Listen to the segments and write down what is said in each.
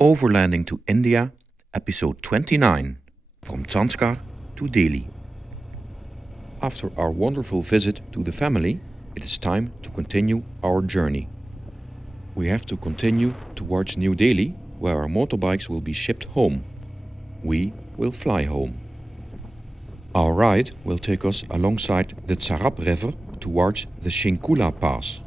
Overlanding to India, episode 29, from Zanskar to Delhi. After our wonderful visit to the family, it is time to continue our journey. We have to continue towards New Delhi, where our motorbikes will be shipped home. We will fly home. Our ride will take us alongside the Tsarap river towards the Shinkula Pass.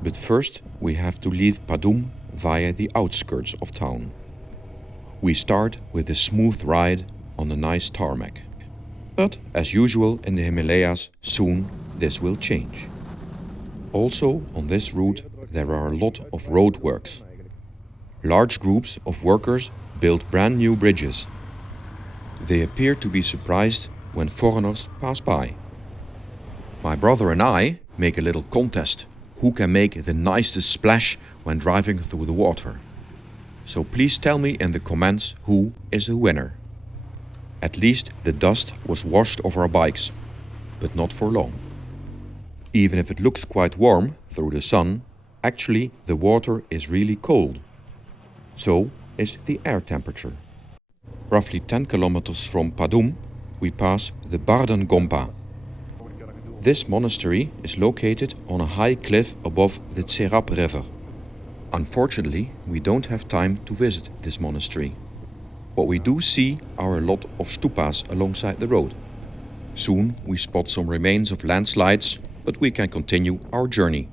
But first we have to leave Padum via the outskirts of town. We start with a smooth ride on a nice tarmac. But as usual in the Himalayas, soon this will change. Also on this route there are a lot of roadworks. Large groups of workers build brand new bridges. They appear to be surprised when foreigners pass by. My brother and I make a little contest who can make the nicest splash when driving through the water. So please tell me in the comments who is the winner. At least the dust was washed off our bikes, but not for long. Even if it looks quite warm through the sun, actually the water is really cold. So is the air temperature. Roughly 10 kilometers from Padum, we pass the Bardan Gompa. This monastery is located on a high cliff above the Tsarap river. Unfortunately, we don't have time to visit this monastery. What we do see are a lot of stupas alongside the road. Soon we spot some remains of landslides, but we can continue our journey.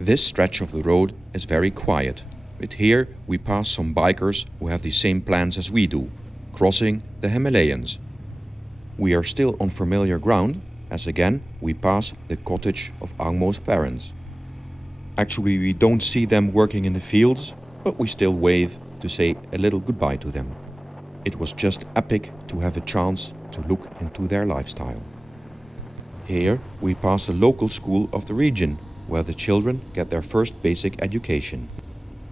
This stretch of the road is very quiet, but here we pass some bikers who have the same plans as we do, crossing the Himalayas. We are still on familiar ground, as again we pass the cottage of Angmo's parents. Actually we don't see them working in the fields, but we still wave to say a little goodbye to them. It was just epic to have a chance to look into their lifestyle. Here we pass the local school of the region, where the children get their first basic education.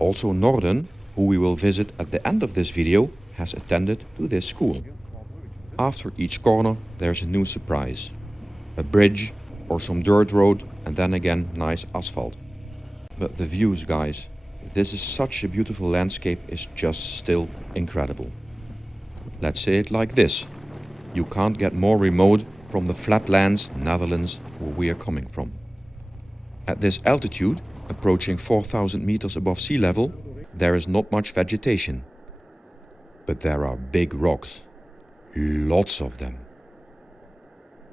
Also Nordon, who we will visit at the end of this video, has attended to this school. After each corner there's a new surprise. A bridge or some dirt road, and then again nice asphalt. But the views, guys, this is such a beautiful landscape, is just still incredible. Let's say it like this: you can't get more remote from the flatlands, Netherlands, where we are coming from. At this altitude, approaching 4,000 meters above sea level, there is not much vegetation. But there are big rocks. Lots of them.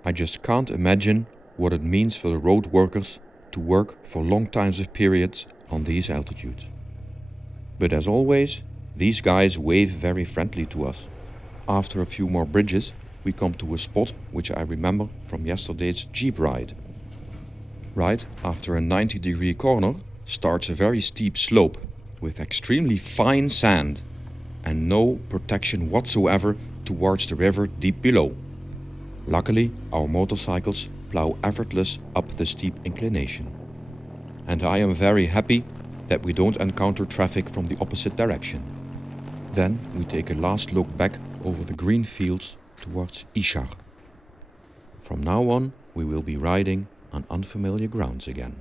I just can't imagine what it means for the road workers to work for long times of periods on these altitudes. But as always, these guys wave very friendly to us. After a few more bridges, we come to a spot which I remember from yesterday's jeep ride. Right after a 90-degree corner starts a very steep slope with extremely fine sand and no protection whatsoever towards the river deep below. Luckily, our motorcycles plow effortless up the steep inclination. And I am very happy that we don't encounter traffic from the opposite direction. Then we take a last look back over the green fields towards Ishar. From now on, we will be riding on unfamiliar grounds again.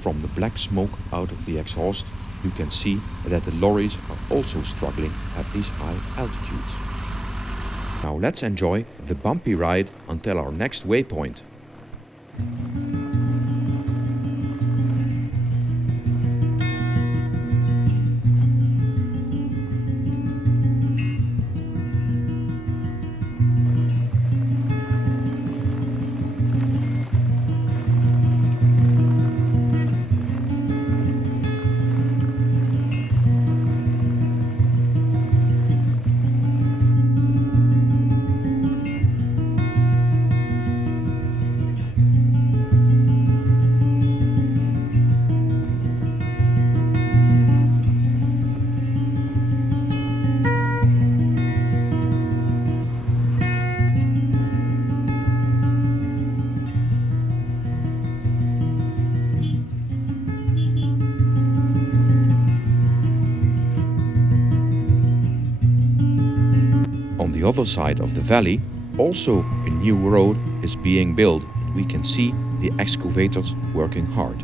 From the black smoke out of the exhaust, you can see that the lorries are also struggling at these high altitudes. Now let's enjoy the bumpy ride until our next waypoint. On the other side of the valley, also a new road is being built, and we can see the excavators working hard.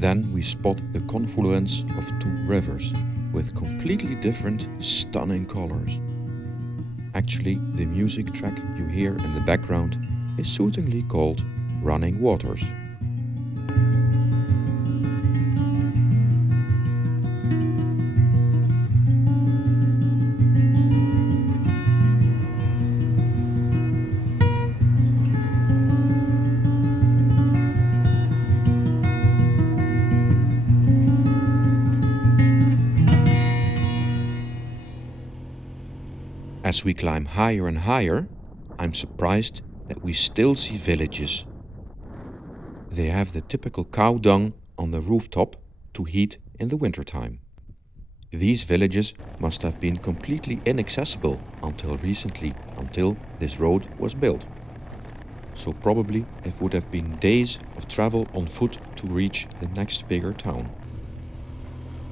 Then we spot the confluence of two rivers with completely different, stunning colors. Actually, the music track you hear in the background is soothingly called Running Waters. As we climb higher and higher, I'm surprised that we still see villages. They have the typical cow dung on the rooftop to heat in the wintertime. These villages must have been completely inaccessible until recently, until this road was built. So probably it would have been days of travel on foot to reach the next bigger town.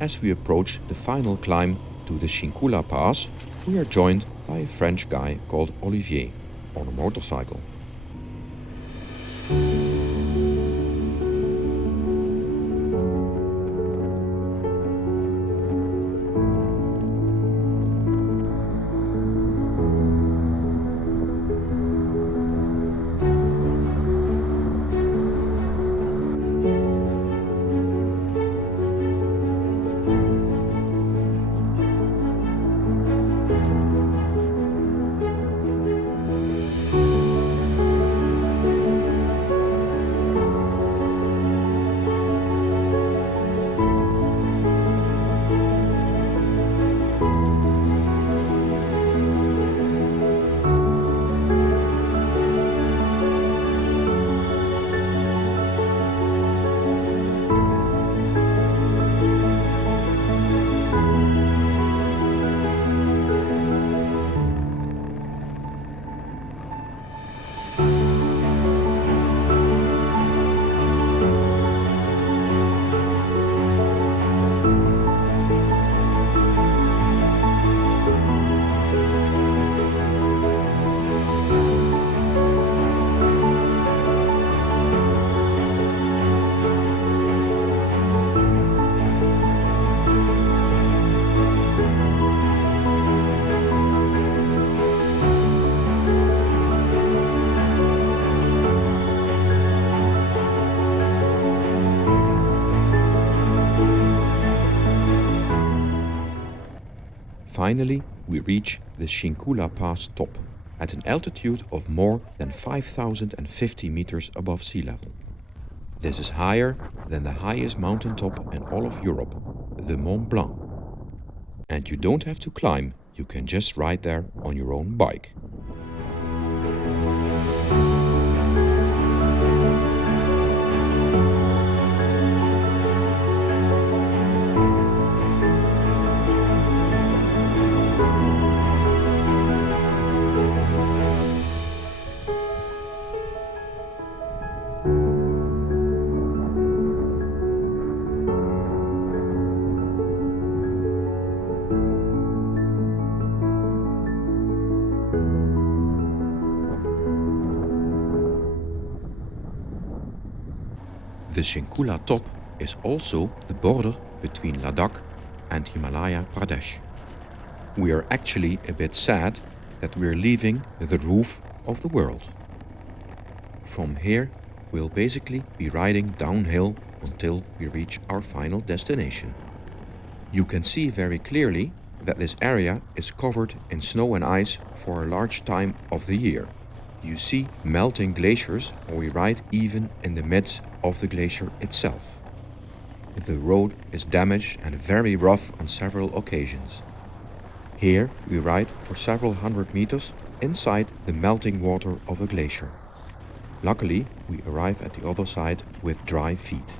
As we approach the final climb to the Shinkula Pass, we are joined by a French guy called Olivier on a motorcycle. Finally, we reach the Shinkula Pass top at an altitude of more than 5,050 meters above sea level. This is higher than the highest mountain top in all of Europe, the Mont Blanc. And you don't have to climb, you can just ride there on your own bike. The Shinkula top is also the border between Ladakh and Himalaya Pradesh. We are actually a bit sad that we are leaving the roof of the world. From here, we'll basically be riding downhill until we reach our final destination. You can see very clearly that this area is covered in snow and ice for a large time of the year. You see melting glaciers, or we ride even in the midst of the glacier itself. The road is damaged and very rough on several occasions. Here we ride for several hundred meters inside the melting water of a glacier. Luckily, we arrive at the other side with dry feet.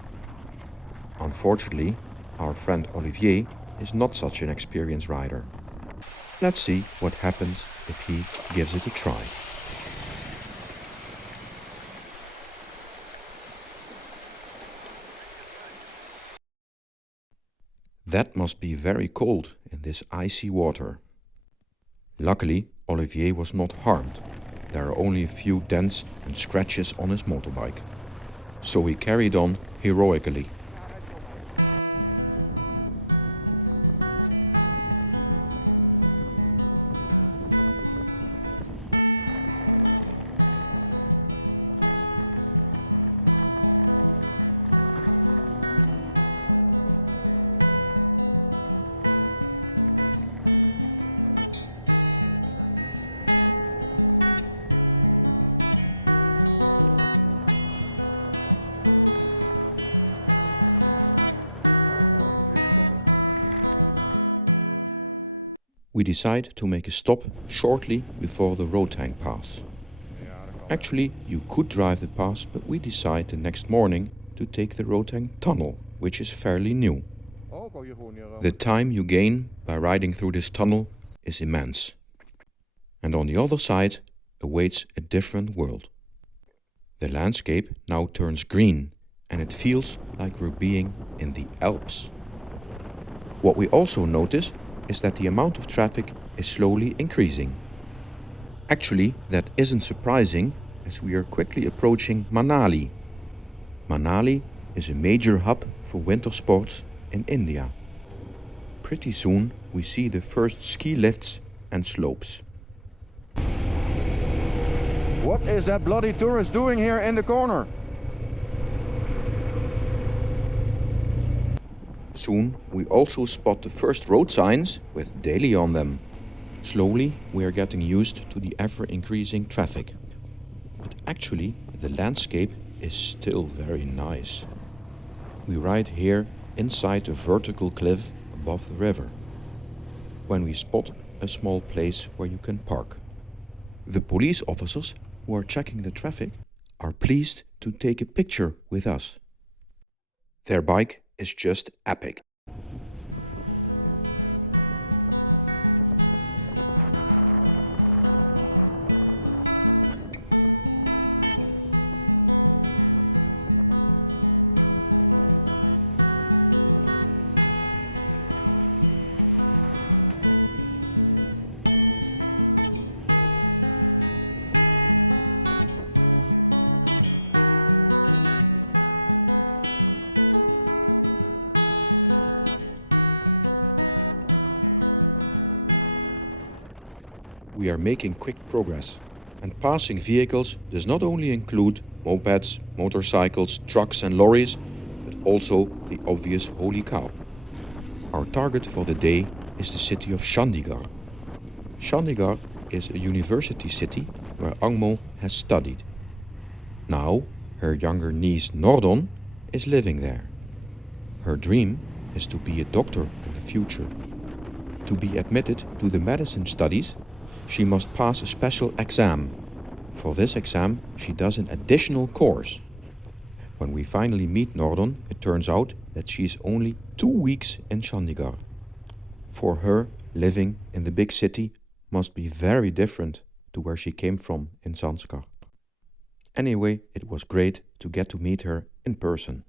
Unfortunately, our friend Olivier is not such an experienced rider. Let's see what happens if he gives it a try. That must be very cold in this icy water. Luckily, Olivier was not harmed. There are only a few dents and scratches on his motorbike. So he carried on heroically. decide to make a stop shortly before the Rotang Pass. Actually, you could drive the pass, but we decide the next morning to take the Rotang Tunnel, which is fairly new. The time you gain by riding through this tunnel is immense. And on the other side awaits a different world. The landscape now turns green and it feels like we're being in the Alps. What we also notice is that the amount of traffic is slowly increasing. Actually, that isn't surprising as we are quickly approaching Manali. Manali is a major hub for winter sports in India. Pretty soon we see the first ski lifts and slopes. What is that bloody tourist doing here in the corner? Soon we also spot the first road signs with Dehli on them. Slowly we are getting used to the ever-increasing traffic. But actually the landscape is still very nice. We ride here inside a vertical cliff above the river, when we spot a small place where you can park. The police officers who are checking the traffic are pleased to take a picture with us. Their bike is just epic. We are making quick progress, and passing vehicles does not only include mopeds, motorcycles, trucks and lorries, but also the obvious holy cow. Our target for the day is the city of Chandigarh. Chandigarh is a university city where Angmo has studied. Now her younger niece Nordon is living there. Her dream is to be a doctor in the future. To be admitted to the medicine studies, she must pass a special exam. For this exam, she does an additional course. When we finally meet Nordon, it turns out that she is only 2 weeks in Chandigarh. For her, living in the big city must be very different to where she came from in Zanskar. Anyway, it was great to get to meet her in person.